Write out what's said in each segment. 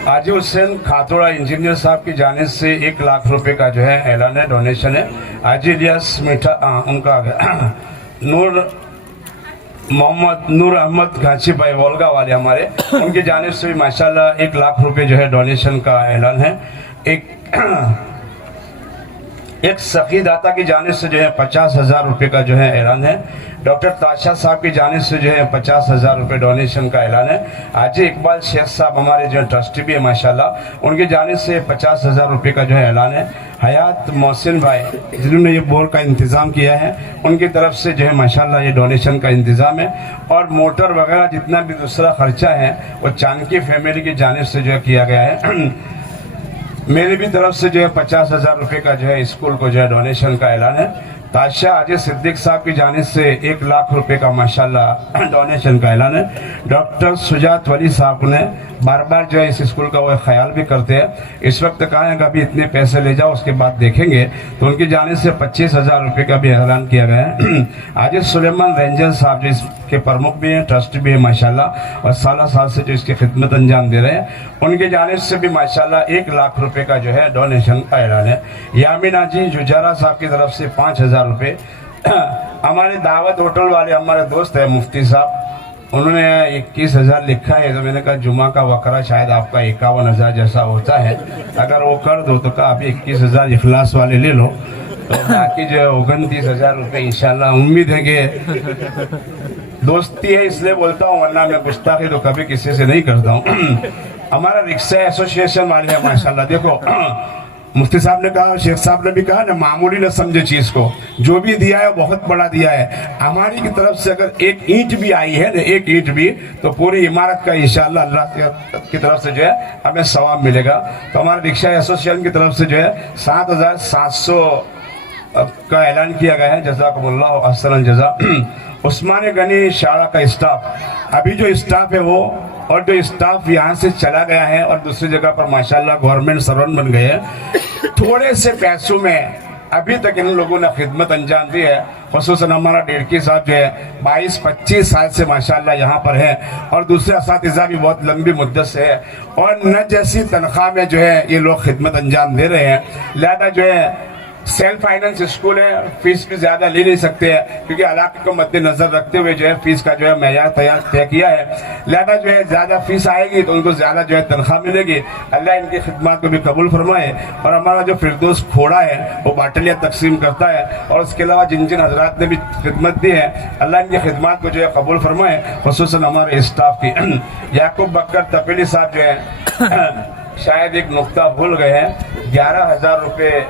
Haji Hussain खातोड़ा engineer साहब की जानिब से 1 लाख रुपए का जो है ऐलान है, डोनेशन है। हाजी इलियास मीठा उनका नूर अहमद घाची भाई वोलगा वाले हमारे, उनकी जानिब से भी माशाल्लाह 1 लाख रुपए जो है डोनेशन का ऐलान है। एक सखी दाता की जानिब से जो है 50,000 रुपये का जो है ऐलान है। डॉक्टर ताशा साहब की जानिब से जो है 50,000 रुपये डोनेशन का ऐलान है। हाजी इकबाल शेख साहब हमारे जो ट्रस्टी भी है माशाल्लाह, उनकी जानिब से 50,000 रुपये का जो है ऐलान है। हयात मोहसिन भाई जिन्होंने ये बोर्ड का इंतज़ाम किया है, उनकी तरफ से जो है माशाल्लाह ये डोनेशन का इंतज़ाम है। और मोटर वगैरह जितना भी दूसरा खर्चा है वो चांदकी फैमिली की जानिब से जो है किया गया है। मेरी भी तरफ से जो है 50,000 रुपये का जो है स्कूल को जो है डोनेशन का ऐलान है। ताशा अजय सिद्दीक साहब की जानिब से 1 लाख रुपए का माशाल्लाह डोनेशन का ऐलान है। डॉक्टर सुजात वली साहब ने बार बार जो है इस स्कूल का वो ख्याल भी करते हैं। इस वक्त कहा है कि अभी इतने पैसे ले जाओ, उसके बाद देखेंगे, तो उनकी जानिब से 25,000 रुपये का भी ऐलान किया गया है। आजिज सुलेमान रेंजर साहब जो इसके प्रमुख भी हैं, ट्रस्ट भी है माशाल्लाह, और साल से जो इसकी खिदमत अंजाम दे रहे हैं, उनकी जानिब से भी माशाल्लाह 1 लाख रुपए का जो है डोनेशन का ऐलान है। यामिना जी जुजारा साहब की तरफ से 5,000 रुपये। हमारे दावत होटल वाले हमारे दोस्त है मुफ्ती साहब, उन्होंने 21,000 लिखा है, तो मैंने कहा जुमा का वकरा शायद आपका 51,000 जैसा होता है, अगर वो कर दो तो कहा अभी 21,000 इखलास वाले ले लो, तो बाकी जो है 29,000 रुपये इंशाल्लाह। उम्मीद है कि दोस्ती है इसलिए बोलता हूँ, वरना मैं गुस्ताखी तो कभी किसी से नहीं करता हूँ। हमारा रिक्शा एसोसिएशन वाले हैं माशाल्लाह। देखो मुफ्ती साहब ने कहा, शेख साहब ने भी कहा ना, मामूली न समझे चीज को, जो भी दिया है बहुत बड़ा दिया है। हमारी की तरफ से अगर 1 ईंट भी आई है ना, 1 ईंट भी, तो पूरी इमारत का इंशाल्लाह अल्लाह की तरफ से जो है हमें सवाब मिलेगा। तो हमारे रिक्शा एसोसिएशन की तरफ से जो है 7,700 का ऐलान किया गया है। जज़ाकुमुल्लाह अहसनल जज़ा। उस्मान गनी शाला का स्टाफ, अभी जो स्टाफ है वो और जो स्टाफ यहाँ से चला गया है और दूसरी जगह पर माशाल्लाह गवर्नमेंट सर्वेंट बन गए हैं, थोड़े से पैसों में अभी तक इन लोगों ने खिदमत अंजाम दी है। खुसूसन हमारा डेढ़की साहब जो है 22-25 साल से माशाल्लाह यहाँ पर है, और दूसरे असातिज़ा भी बहुत लंबी मुद्दत से है, और न जैसी तनख्वाह में जो है ये लोग खिदमत अंजाम दे रहे हैं। लिहाजा जो है सेल्फ फाइनेंस स्कूल है, फीस भी ज्यादा ले नहीं सकते हैं, क्योंकि इलाके को मद्देनजर रखते हुए जो है फीस का जो है मैयार तय किया है। लिहाजा जो है ज्यादा फीस आएगी तो उनको ज्यादा जो है तनख्वाह मिलेगी। अल्लाह इनकी खिदमत को भी कबूल फरमाए। और हमारा जो फिरदौस खोड़ा है वो बाटलियाँ तकसीम करता है, और उसके अलावा जिन जिन हजरात ने भी खिदमत दी है, अल्लाह इनकी खिदमत को जो है कबूल फरमाए, खुसूसन हमारे स्टाफ की। याकूब बकर तपेली साहब जो है शायद एक नुक्ता भूल गए हैं, 11,000 रुपये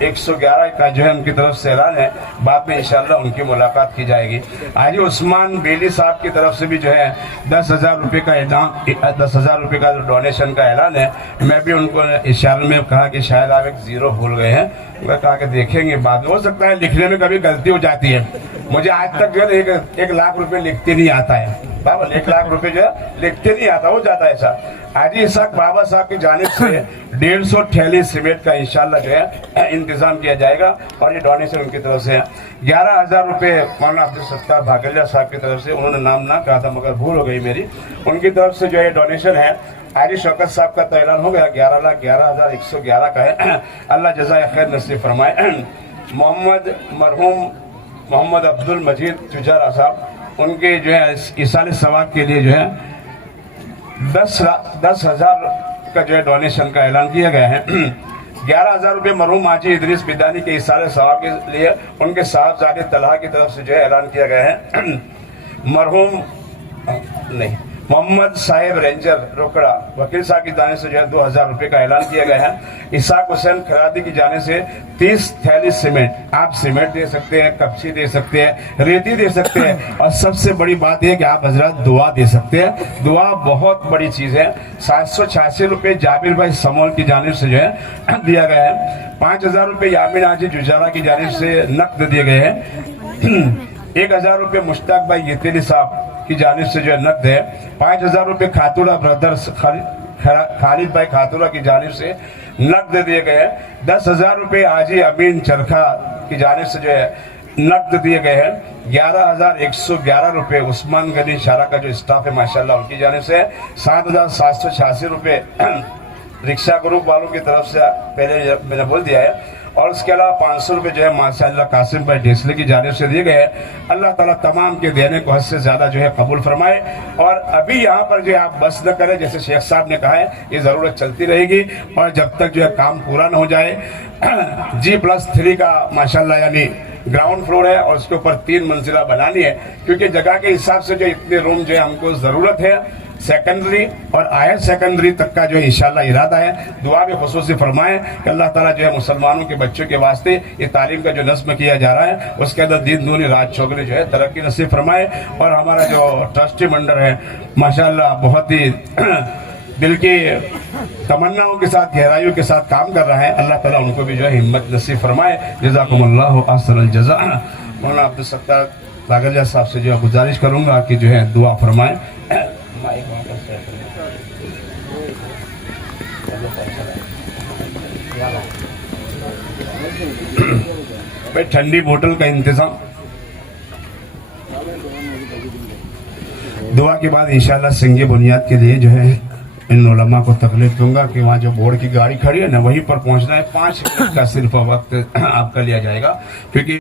111 का जो है उनकी तरफ से ऐलान है। बाद में इंशाल्लाह उनकी मुलाकात की जाएगी। आज उस्मान बेली साहब की तरफ से भी जो है 10,000 रुपये का ऐलान, 10,000 रुपये का डोनेशन का ऐलान है। मैं भी उनको इशारे में कहा कि शायद आप एक 0 भूल गए हैं, मैं कहा कि देखेंगे बाद में, हो सकता है लिखने में कभी गलती हो जाती है। मुझे आज तक जो है 1 लाख रुपये लिखते नहीं आता है बाबा, 1 लाख रुपये जो है लिखते नहीं आता, हो जाता है ऐसा। हाजी इसाक बाबा साहब की जानिब से 150 थैली सीमेंट का इंशाल्लाह जो है इंतजाम किया जाएगा, और ये डोनेशन उनकी तरफ से है। 11,000 रुपये मौलाना अब्दुल सत्तार भागलिया साहब की तरफ से, उन्होंने नाम ना कहा था मगर भूल हो गई मेरी, उनकी तरफ से जो है डोनेशन है। हाजी शौकत साहब का तो ऐलान हो गया, 11,11,111 का है। अल्लाह जज़ाए खैर नसीब फरमाए। मरहूम मोहम्मद अब्दुल मजीद जुजारा साहब, उनके जो है इसाले सवाब के लिए जो है 10,000 का जो है डोनेशन का ऐलान किया गया है। 11,000 रुपये मरहूम हाजी इदरीस बिदानी के इसाले सवाब के लिए उनके साहबजादे तलहा की तरफ से जो है ऐलान किया गया है। मरहूम मोहम्मद साहिब रेंजर रोकड़ा वकील साहब की जाने से जो है 2,000 रुपये का ऐलान किया गया है। इसाक हुसैन खरादी की जाने से 30 थैली सीमेंट, आप सीमेंट दे सकते हैं, कपची दे सकते हैं, रेती दे सकते हैं, और सबसे बड़ी बात यह कि आप हजरत दुआ दे सकते हैं। दुआ बहुत बड़ी चीज है। 786 रुपये जाबिर भाई समोल की जानिब से जो है दिया गया है। 5,000 रुपये यामिन हाजी जुजारा की जानिब से नकद दिए गए हैं। 1,000 रुपये मुश्ताक भाई येतेली साहब की जानिब से जो है नकद है। 5,000 रुपये खातूरा ब्रदर्स खालिद भाई खातूरा की जानिब से नकद दिए गए हैं। 10,000 रुपये हाजी अमीन चरखा की जानिब से जो है नकद दिए गए हैं 11,111 रुपये उस्मान गनी शारा का जो स्टाफ है माशाल्लाह उनकी जानिब से, 7,786 रुपये रिक्शा ग्रुप वालों की तरफ से पहले मैंने बोल दिया है, और उसके अलावा 500 रुपये जो है माशाल्लाह कासिम भाई ढेसले की जानिब से दिए गए हैं। अल्लाह ताला तमाम के देने को हद से ज्यादा जो है कबूल फरमाए। और अभी यहाँ पर जो है आप बस न करें, जैसे शेख साहब ने कहा है ये जरूरत चलती रहेगी, और जब तक जो है काम पूरा न हो जाए G+3 का माशाल्लाह यानी ग्राउंड फ्लोर है और उसके ऊपर 3 मंजिला बनानी है, क्योंकि जगह के हिसाब से जो इतने रूम जो है हमको जरूरत है। सेकेंडरी और हायर सेकेंडरी तक का जो है इंशाल्लाह इरादा है। दुआ भी खुसूसी फरमाएं कि अल्लाह ताला जो है मुसलमानों के बच्चों के वास्ते ये तालीम का जो नस्म किया जा रहा है उसके अंदर दीन दूनी रात चौगनी जो है तरक्की नसीब फरमाए। और हमारा जो ट्रस्टी मंडल है माशाल्लाह बहुत ही दिल की तमन्नाओं के साथ गहराइयों के साथ काम कर रहा है, अल्लाह ताला उनको भी जो है हिम्मत नसीब फरमाए। जज़ाकुमुल्लाहु अहसनल जज़ा। मौलाना अब्दुल सत्तार बागलिया साहब से जो है गुजारिश करूंगा कि जो है दुआ फरमाएं। भाई ठंडी बोतल का इंतजाम दुआ के बाद इंशाल्लाह संगे बुनियाद के लिए जो है इन उलमा को तकलीफ दूंगा कि वहाँ जो बोर्ड की गाड़ी खड़ी है ना वहीं पर पहुंचना है। 5 मिनट का सिर्फ वक्त आपका लिया जाएगा, क्योंकि